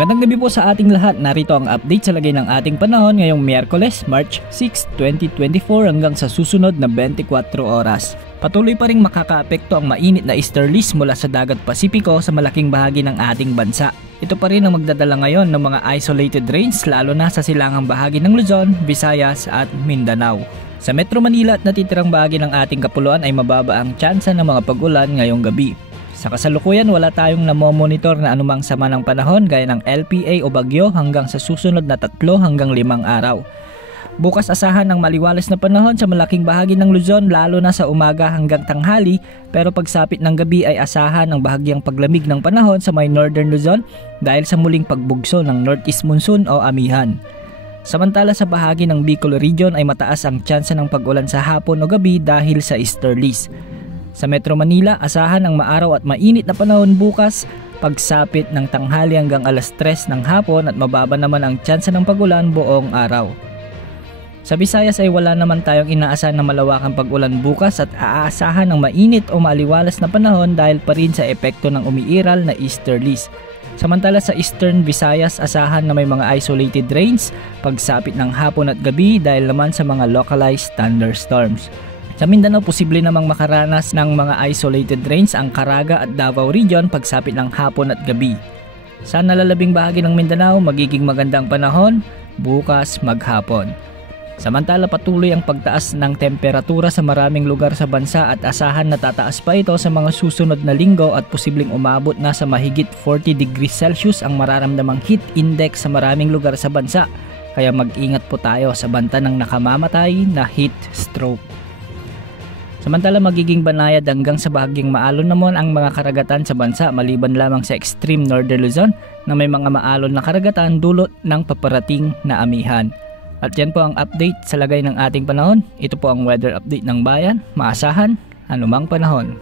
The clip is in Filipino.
Magandang gabi po sa ating lahat. Narito ang update sa lagay ng ating panahon ngayong Miyerkules, March 6, 2024 hanggang sa susunod na 24 oras. Patuloy pa ring makakaapekto ang mainit na easterlies mula sa dagat Pasipiko sa malaking bahagi ng ating bansa. Ito pa rin ang magdadala ngayon ng mga isolated rains lalo na sa silangang bahagi ng Luzon, Visayas at Mindanao. Sa Metro Manila at natitirang bahagi ng ating kapuluan ay mababa ang tsansa ng mga pag-ulan ngayong gabi. Sa kasalukuyan wala tayong namomonitor na anumang sama ng panahon gaya ng LPA o bagyo hanggang sa susunod na 3 hanggang 5 araw. Bukas asahan ng maliwalas na panahon sa malaking bahagi ng Luzon lalo na sa umaga hanggang tanghali, pero pagsapit ng gabi ay asahan ng bahagyang paglamig ng panahon sa may Northern Luzon dahil sa muling pagbugso ng Northeast Monsoon o amihan. Samantala sa bahagi ng Bicol Region ay mataas ang tsansa ng pag-ulan sa hapon o gabi dahil sa easterlies. Sa Metro Manila, asahan ang maaraw at mainit na panahon bukas, pagsapit ng tanghali hanggang alas 3 ng hapon at mababa naman ang tsansa ng pag-ulan buong araw. Sa Visayas ay wala naman tayong inaasahan na malawakang pag-ulan bukas at aasahan ng mainit o maliwalas na panahon dahil pa rin sa epekto ng umiiral na easterlies. Samantala sa Eastern Visayas, asahan na may mga isolated rains, pagsapit ng hapon at gabi dahil naman sa mga localized thunderstorms. Sa Mindanao, posible namang makaranas ng mga isolated rains ang Caraga at Davao Region pagsapit ng hapon at gabi. Sa nalalabing bahagi ng Mindanao, magiging magandang panahon bukas maghapon. Samantala patuloy ang pagtaas ng temperatura sa maraming lugar sa bansa at asahan na tataas pa ito sa mga susunod na linggo at posibleng umabot na sa mahigit 40 degrees Celsius ang mararamdamang heat index sa maraming lugar sa bansa. Kaya mag-ingat po tayo sa banta ng nakamamatay na heat stroke. Samantala magiging banayad hanggang sa bahagyang maalon naman ang mga karagatan sa bansa maliban lamang sa extreme Northern Luzon na may mga maalon na karagatan dulot ng paparating na amihan. At yan po ang update sa lagay ng ating panahon. Ito po ang weather update ng bayan. Maasahan anumang panahon.